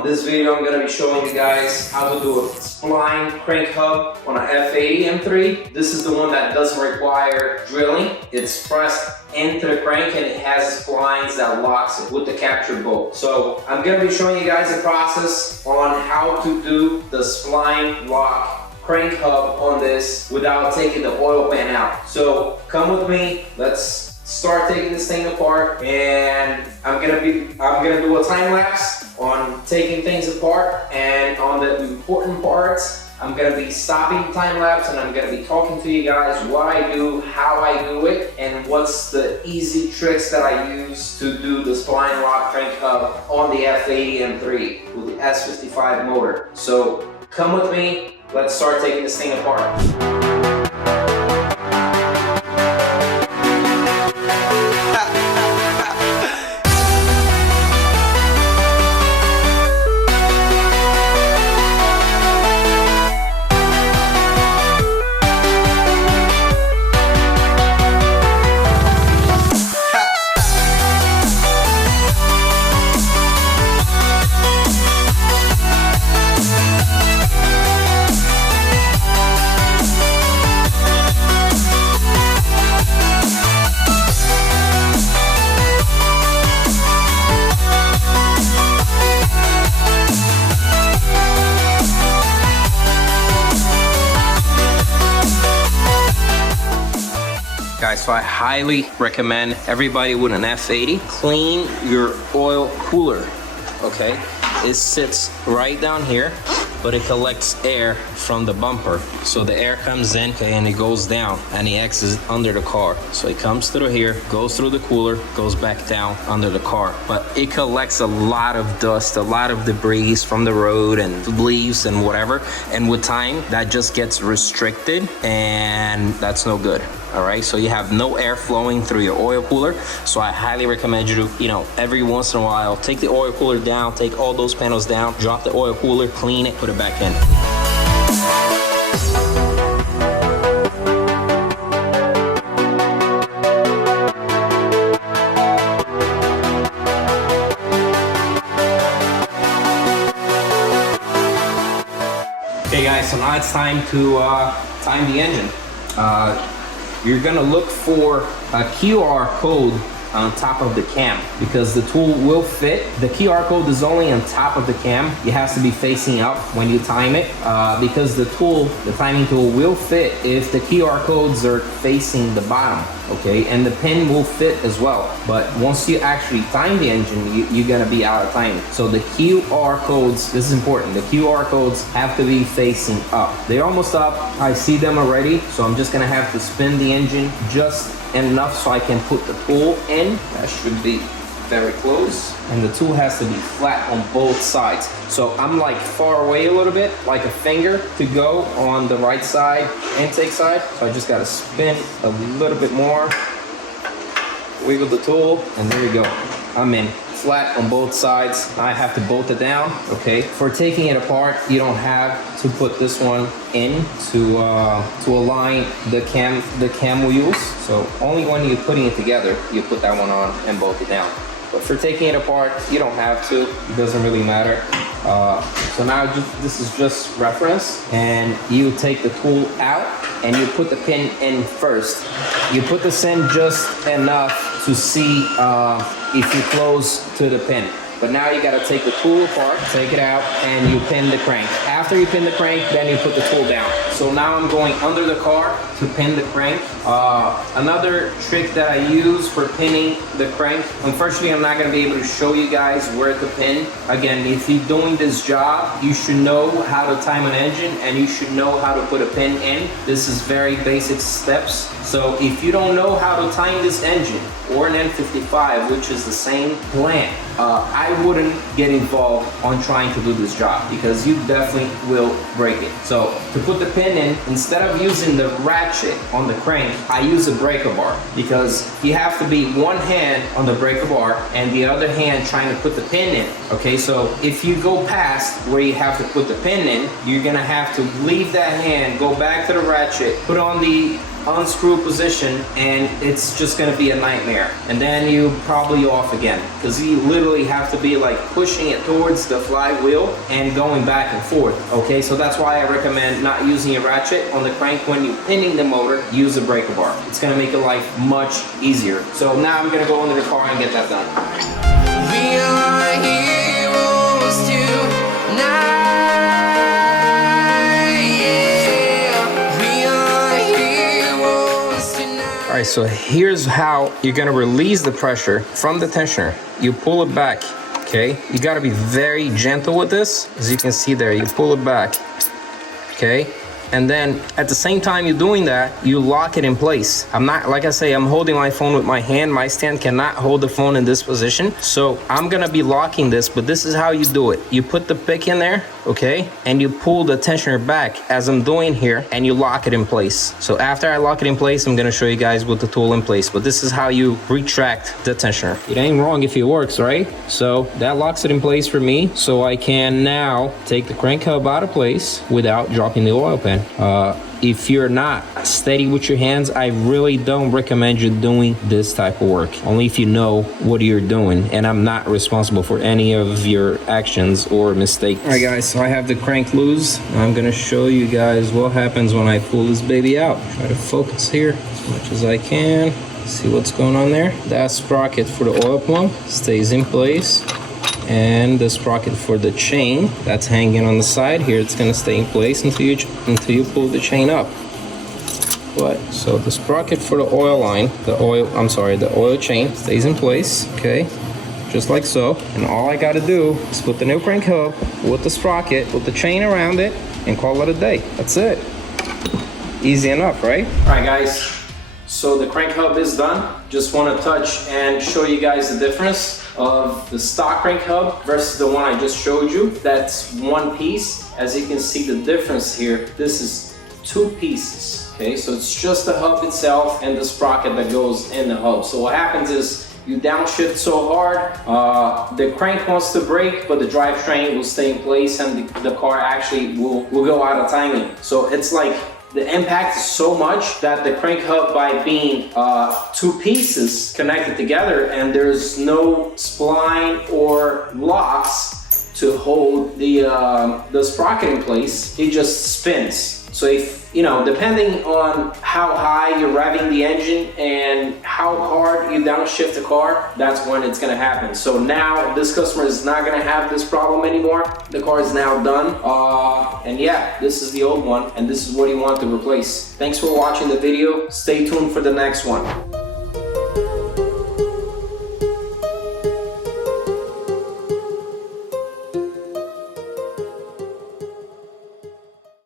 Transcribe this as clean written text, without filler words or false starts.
On this video, I'm gonna be showing you guys how to do a spline crank hub on a F80 M3. This is the one that doesn't require drilling. It's pressed into the crank and it has splines that locks it with the capture bolt. So I'm gonna be showing you guys the process on how to do the spline lock crank hub on this without taking the oil pan out. So come with me, let's start taking this thing apart, and I'm gonna do a time lapse on taking things apart, and on the important parts I'm gonna be stopping the time lapse and I'm gonna be talking to you guys what I do, how I do it, and what's the easy tricks that I use to do the spline lock crank hub on the F80 M3 with the S55 motor. So come with me, let's start taking this thing apart. Guys, so I highly recommend everybody with an F80 clean your oil cooler. Okay, it sits right down here, but it collects air from the bumper. So the air comes in, okay, and it goes down and it exits under the car. So it comes through here, goes through the cooler, goes back down under the car. But it collects a lot of dust, a lot of debris from the road and leaves and whatever. And with time, that just gets restricted and that's no good. All right, so you have no air flowing through your oil cooler. So I highly recommend you to, every once in a while, take the oil cooler down, take all those panels down, drop the oil cooler, clean it, put it back in. Okay guys, so now it's time to time the engine. You're gonna look for a QR code on top of the cam because the tool will fit. The QR code is only on top of the cam. It has to be facing up when you time it because the timing tool will fit if the QR codes are facing the bottom, okay? And the pin will fit as well. But once you actually time the engine, you're gonna be out of time. So the QR codes, this is important, the QR codes have to be facing up. They're almost up, I see them already, so I'm just gonna have to spin the engine just enough so I can put the tool in. That should be very close. And the tool has to be flat on both sides. So I'm like far away a little bit, like a finger to go on the right side, intake side. So I just gotta spin a little bit more, wiggle the tool, and there we go. I'm in. Flat on both sides. I have to bolt it down, okay? For taking it apart, you don't have to put this one in to align the cam wheels. So only when you're putting it together, you put that one on and bolt it down. But for taking it apart, you don't have to. It doesn't really matter. So now this is just reference, and you take the tool out and you put the pin in first. You put this in just enough to see if you close to the pin. But now you gotta take the tool apart, take it out, and you pin the crank. After you pin the crank, then you put the tool down. So now I'm going under the car to pin the crank. Another trick that I use for pinning the crank, unfortunately I'm not gonna be able to show you guys where to pin. Again, if you're doing this job, you should know how to time an engine and you should know how to put a pin in. This is very basic steps. So if you don't know how to time this engine or an N55, which is the same plant, I wouldn't get involved on trying to do this job because you definitely will break it. So to put the pin in, instead of using the ratchet on the crank, I use a breaker bar because you have to be one hand on the breaker bar and the other hand trying to put the pin in. Okay, so if you go past where you have to put the pin in, you're gonna have to leave that hand, go back to the ratchet, put on the unscrew position and it's just gonna be a nightmare. And then you probably off again, because you literally have to be like pushing it towards the flywheel and going back and forth. Okay, so that's why I recommend not using a ratchet on the crank when you're pinning the motor. Use a breaker bar. It's gonna make your life much easier. So now I'm gonna go into the car and get that done. We are heroes tonight. All right, so here's how you're gonna release the pressure from the tensioner. You pull it back, okay? You gotta be very gentle with this. As you can see there, you pull it back, okay? And then at the same time you're doing that, you lock it in place. I'm not, like I say, I'm holding my phone with my hand. My stand cannot hold the phone in this position. So I'm gonna be locking this, but this is how you do it. You put the pick in there, okay? And you pull the tensioner back as I'm doing here, and you lock it in place. So after I lock it in place, I'm gonna show you guys with the tool in place, but this is how you retract the tensioner. It ain't wrong if it works, right? So that locks it in place for me, so I can now take the crank hub out of place without dropping the oil pan. If you're not steady with your hands, I really don't recommend you doing this type of work. Only if you know what you're doing, and I'm not responsible for any of your actions or mistakes. All right, guys, so I have the crank loose. I'm gonna show you guys what happens when I pull this baby out. Try to focus here as much as I can. See what's going on there? That sprocket for the oil pump stays in place. And the sprocket for the chain that's hanging on the side here, it's gonna stay in place until you pull the chain up. But so the sprocket for the oil line, the oil chain stays in place, okay? Just like so. And all I gotta do is put the new crank hub with the sprocket, put the chain around it, and call it a day. That's it. Easy enough, right? All right, guys. So the crank hub is done. Just want to touch and show you guys the difference of the stock crank hub versus the one I just showed you. That's one piece. As you can see the difference here, this is two pieces. Okay, so it's just the hub itself and the sprocket that goes in the hub. So what happens is you downshift so hard, the crank wants to brake, but the drivetrain will stay in place and the car actually will go out of timing. So it's like the impact is so much that the crank hub, by being two pieces connected together and there's no spline or locks to hold the sprocket in place, it just spins. So if, you know, depending on how high you're revving the engine and how hard you downshift the car, that's when it's gonna happen. So now this customer is not gonna have this problem anymore. The car is now done. And yeah, this is the old one and this is what you want to replace. Thanks for watching the video. Stay tuned for the next one.